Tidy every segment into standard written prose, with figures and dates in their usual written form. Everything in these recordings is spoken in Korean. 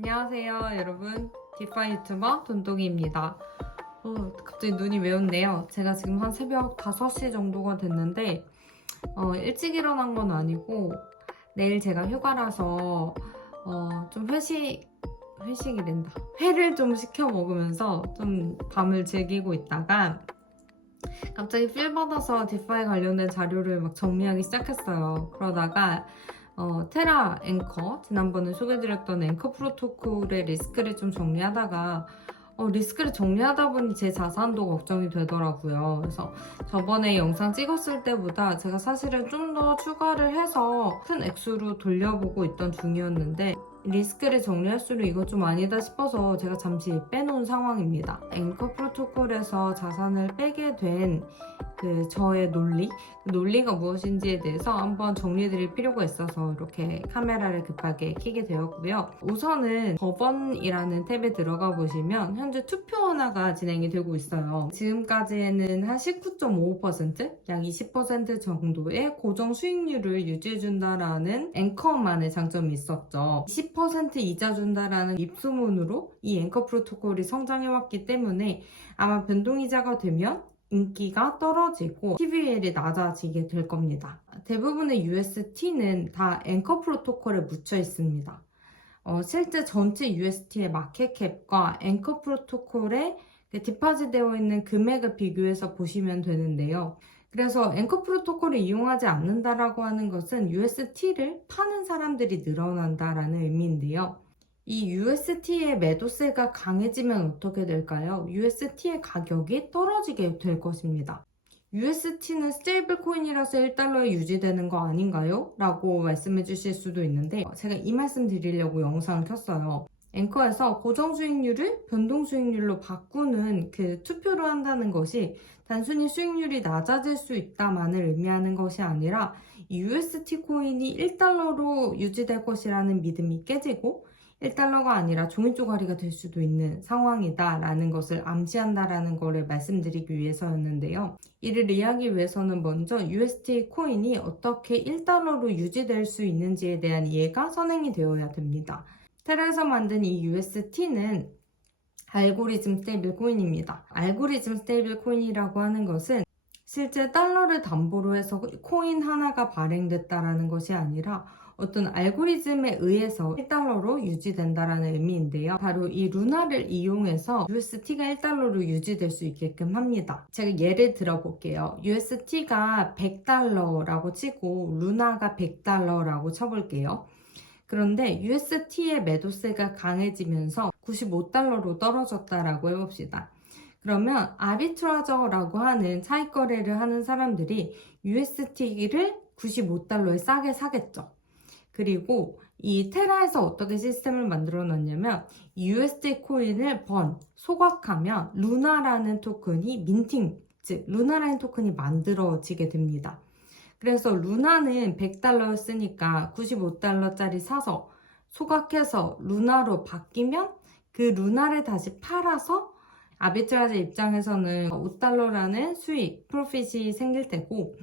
안녕하세요 여러분, 디파이 유튜버 돈독이입니다. 갑자기 눈이 매운데요. 제가 지금 한 새벽 5시 정도가 됐는데 일찍 일어난 건 아니고 내일 제가 휴가라서 좀 회식이 된다. 회를 좀 시켜 먹으면서 좀 밤을 즐기고 있다가 갑자기 필 받아서 디파이 관련된 자료를 막 정리하기 시작했어요. 그러다가 테라 앵커, 지난번에 소개해드렸던 앵커 프로토콜의 리스크를 좀 정리하다가 리스크를 정리하다 보니 제 자산도 걱정이 되더라고요. 그래서 저번에 영상 찍었을 때보다 제가 사실은 좀 더 추가를 해서 큰 액수로 돌려보고 있던 중이었는데 리스크를 정리할수록 이거 좀 아니다 싶어서 제가 잠시 빼놓은 상황입니다. 앵커 프로토콜에서 자산을 빼게 된 저의 논리가 무엇인지에 대해서 한번 정리해드릴 필요가 있어서 이렇게 카메라를 급하게 켜게 되었고요. 우선은 법원이라는 탭에 들어가 보시면 현재 투표 하나가 진행이 되고 있어요. 지금까지는 한 19.55%, 약 20% 정도의 고정 수익률을 유지해준다라는 앵커만의 장점이 있었죠. 20% 이자 준다라는 입소문으로 이 앵커 프로토콜이 성장해왔기 때문에 아마 변동이자가 되면 인기가 떨어지고 TVL이 낮아지게 될 겁니다. 대부분의 UST는 다 앵커 프로토콜에 묻혀 있습니다. 실제 전체 UST의 마켓캡과 앵커 프로토콜에 디파짓되어 있는 금액을 비교해서 보시면 되는데요. 그래서 앵커 프로토콜을 이용하지 않는다라고 하는 것은 UST를 파는 사람들이 늘어난다라는 의미인데요. 이 UST의 매도세가 강해지면 어떻게 될까요? UST의 가격이 떨어지게 될 것입니다. UST는 스테이블 코인이라서 1달러에 유지되는 거 아닌가요? 라고 말씀해 주실 수도 있는데 제가 이 말씀 드리려고 영상을 켰어요. 앵커에서 고정 수익률을 변동 수익률로 바꾸는 투표를 한다는 것이 단순히 수익률이 낮아질 수 있다만을 의미하는 것이 아니라 UST 코인이 1달러로 유지될 것이라는 믿음이 깨지고 1달러가 아니라 종이 쪼가리가 될 수도 있는 상황이다라는 것을 암시한다라는 것을 말씀드리기 위해서였는데요. 이를 이해하기 위해서는 먼저 UST 코인이 어떻게 1달러로 유지될 수 있는지에 대한 이해가 선행이 되어야 됩니다. 테라에서 만든 이 UST는 알고리즘 스테이블 코인입니다. 알고리즘 스테이블 코인이라고 하는 것은 실제 달러를 담보로 해서 코인 하나가 발행됐다라는 것이 아니라 어떤 알고리즘에 의해서 1달러로 유지된다라는 의미인데요. 바로 이 루나를 이용해서 UST가 1달러로 유지될 수 있게끔 합니다. 제가 예를 들어 볼게요. UST가 100달러라고 치고 루나가 100달러라고 쳐볼게요. 그런데 UST의 매도세가 강해지면서 95달러로 떨어졌다라고 해봅시다. 그러면 아비트라저라고 하는 차익 거래를 하는 사람들이 UST를 95달러에 싸게 사겠죠. 그리고 이 테라에서 어떻게 시스템을 만들어 놨냐면 USD 코인을 소각하면 루나라는 토큰이 민팅, 즉 루나라는 토큰이 만들어지게 됩니다. 그래서 루나는 100달러였으니까 95달러짜리 사서 소각해서 루나로 바뀌면 그 루나를 다시 팔아서 아비트라즈 입장에서는 5달러라는 수익, 프로핏이 생길 테고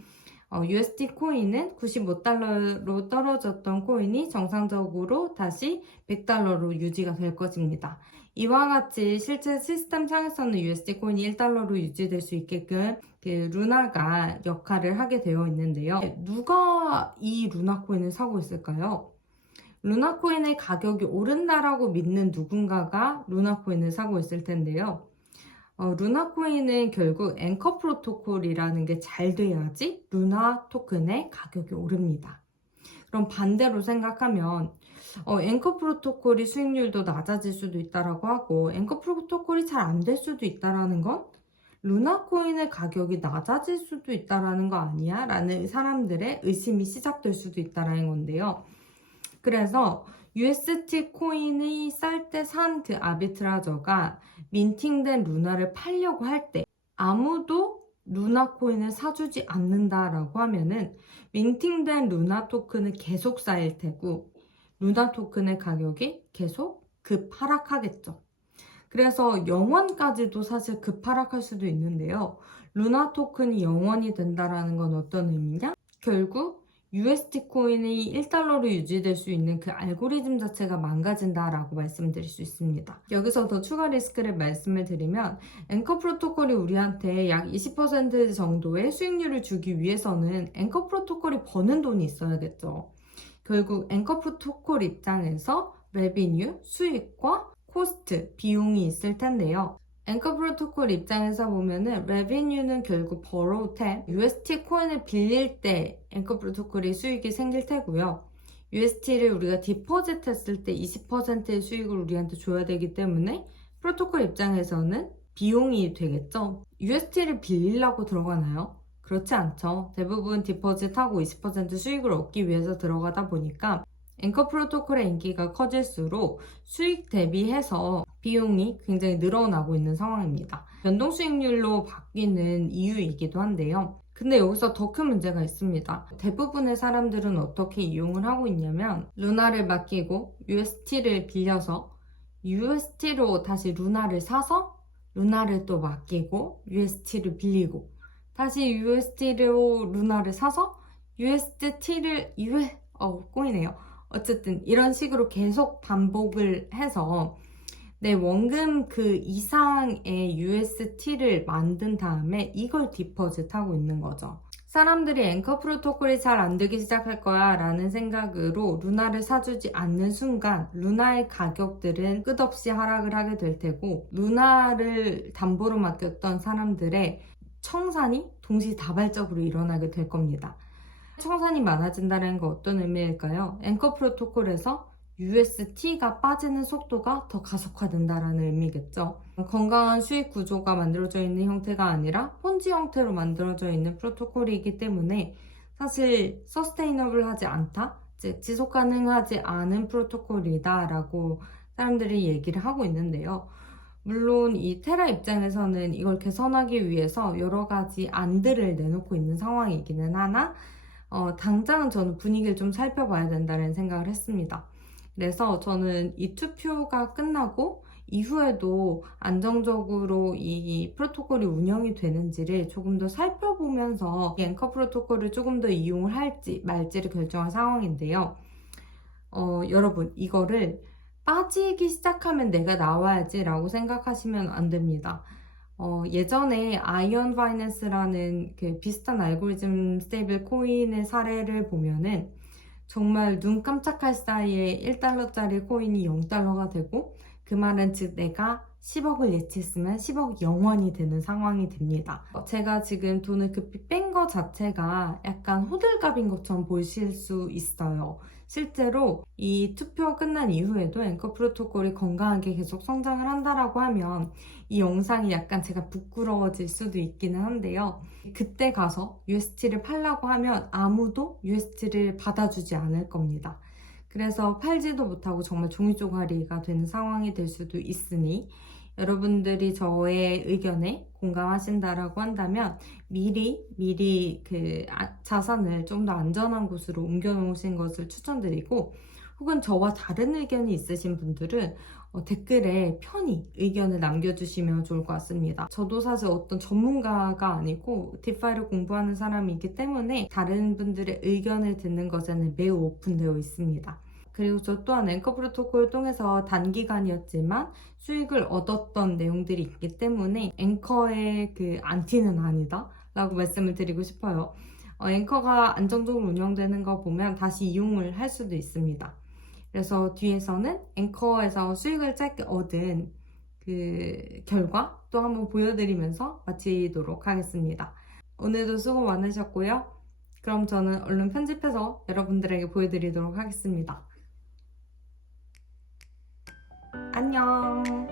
USD 코인은 95달러로 떨어졌던 코인이 정상적으로 다시 100달러로 유지가 될 것입니다. 이와 같이 실제 시스템 상에서는 USD 코인이 1달러로 유지될 수 있게끔 루나가 역할을 하게 되어 있는데요. 누가 이 루나 코인을 사고 있을까요? 루나 코인의 가격이 오른다라고 믿는 누군가가 루나 코인을 사고 있을 텐데요. 루나 코인은 결국 앵커 프로토콜이라는 게 잘 돼야지 루나 토큰의 가격이 오릅니다. 그럼 반대로 생각하면 앵커 프로토콜이 수익률도 낮아질 수도 있다라고 하고 앵커 프로토콜이 잘 안 될 수도 있다라는 건 루나 코인의 가격이 낮아질 수도 있다라는 거 아니야? 라는 사람들의 의심이 시작될 수도 있다라는 건데요. 그래서 UST 코인이 쌀 때 산 그 아비트라저가 민팅된 루나를 팔려고 할 때 아무도 루나 코인을 사주지 않는다라고 하면은 민팅된 루나 토큰은 계속 쌓일 테고 루나 토큰의 가격이 계속 급하락하겠죠. 그래서 영원까지도 사실 급하락할 수도 있는데요. 루나 토큰이 영원이 된다라는 건 어떤 의미냐? 결국 UST 코인이 1달러로 유지될 수 있는 그 알고리즘 자체가 망가진다라고 말씀드릴 수 있습니다. 여기서 더 추가 리스크를 말씀을 드리면 앵커 프로토콜이 우리한테 약 20% 정도의 수익률을 주기 위해서는 앵커 프로토콜이 버는 돈이 있어야겠죠. 결국 앵커 프로토콜 입장에서 레비뉴, 수익과 코스트, 비용이 있을 텐데요. 앵커 프로토콜 입장에서 보면은 레비뉴는 결국 borrow 때 UST 코인을 빌릴 때 앵커 프로토콜이 수익이 생길 테고요. UST를 우리가 디포짓 했을 때 20%의 수익을 우리한테 줘야 되기 때문에 프로토콜 입장에서는 비용이 되겠죠. UST를 빌리려고 들어가나요? 그렇지 않죠. 대부분 디포짓하고 20% 수익을 얻기 위해서 들어가다 보니까 앵커 프로토콜의 인기가 커질수록 수익 대비해서 비용이 굉장히 늘어나고 있는 상황입니다. 연동 수익률로 바뀌는 이유이기도 한데요. 근데 여기서 더 큰 문제가 있습니다. 대부분의 사람들은 어떻게 이용을 하고 있냐면 루나를 맡기고 UST를 빌려서 UST로 다시 루나를 사서 루나를 또 맡기고 UST를 빌리고 다시 UST로 루나를 사서 UST를 꼬이네요. 어쨌든 이런 식으로 계속 반복을 해서 내 원금 그 이상의 UST를 만든 다음에 이걸 디포짓하고 있는 거죠. 사람들이 앵커 프로토콜이 잘 안 되기 시작할 거야 라는 생각으로 루나를 사주지 않는 순간 루나의 가격들은 끝없이 하락을 하게 될 테고 루나를 담보로 맡겼던 사람들의 청산이 동시다발적으로 일어나게 될 겁니다. 청산이 많아진다는 건 어떤 의미일까요? 앵커 프로토콜에서 UST가 빠지는 속도가 더 가속화된다는 의미겠죠. 건강한 수익 구조가 만들어져 있는 형태가 아니라 폰지 형태로 만들어져 있는 프로토콜이기 때문에 사실 서스테이너블하지 않다, 즉 지속 가능하지 않은 프로토콜이다 라고 사람들이 얘기를 하고 있는데요. 물론 이 테라 입장에서는 이걸 개선하기 위해서 여러 가지 안들을 내놓고 있는 상황이기는 하나 당장은 저는 분위기를 좀 살펴봐야 된다는 생각을 했습니다. 그래서 저는 이 투표가 끝나고 이후에도 안정적으로 이 프로토콜이 운영이 되는지를 조금 더 살펴보면서 이 앵커 프로토콜을 조금 더 이용을 할지 말지를 결정할 상황인데요. 여러분 이거를 빠지기 시작하면 내가 나와야지 라고 생각하시면 안 됩니다. 예전에 아이언 파이낸스라는 그 비슷한 알고리즘 스테이블 코인의 사례를 보면은 정말 눈 깜짝할 사이에 1달러짜리 코인이 0달러가 되고 그 말은 즉 내가 10억을 예치했으면 10억 영원이 되는 상황이 됩니다. 제가 지금 돈을 급히 뺀 거 자체가 약간 호들갑인 것처럼 보이실 수 있어요. 실제로 이 투표 끝난 이후에도 앵커 프로토콜이 건강하게 계속 성장을 한다라고 하면 이 영상이 약간 제가 부끄러워질 수도 있기는 한데요. 그때 가서 UST를 팔라고 하면 아무도 UST를 받아주지 않을 겁니다. 그래서 팔지도 못하고 정말 종이 쪼가리가 되는 상황이 될 수도 있으니 여러분들이 저의 의견에 공감하신다라고 한다면 미리 그 자산을 좀 더 안전한 곳으로 옮겨 놓으신 것을 추천드리고 혹은 저와 다른 의견이 있으신 분들은 댓글에 편히 의견을 남겨주시면 좋을 것 같습니다. 저도 사실 어떤 전문가가 아니고 디파이를 공부하는 사람이기 때문에 다른 분들의 의견을 듣는 것에는 매우 오픈되어 있습니다. 그리고 저 또한 앵커 프로토콜을 통해서 단기간이었지만 수익을 얻었던 내용들이 있기 때문에 앵커의 그 안티는 아니다 라고 말씀을 드리고 싶어요. 앵커가 안정적으로 운영되는 거 보면 다시 이용을 할 수도 있습니다. 그래서 뒤에서는 앵커에서 수익을 짧게 얻은 그 결과 또 한번 보여드리면서 마치도록 하겠습니다. 오늘도 수고 많으셨고요. 그럼 저는 얼른 편집해서 여러분들에게 보여드리도록 하겠습니다. 안녕.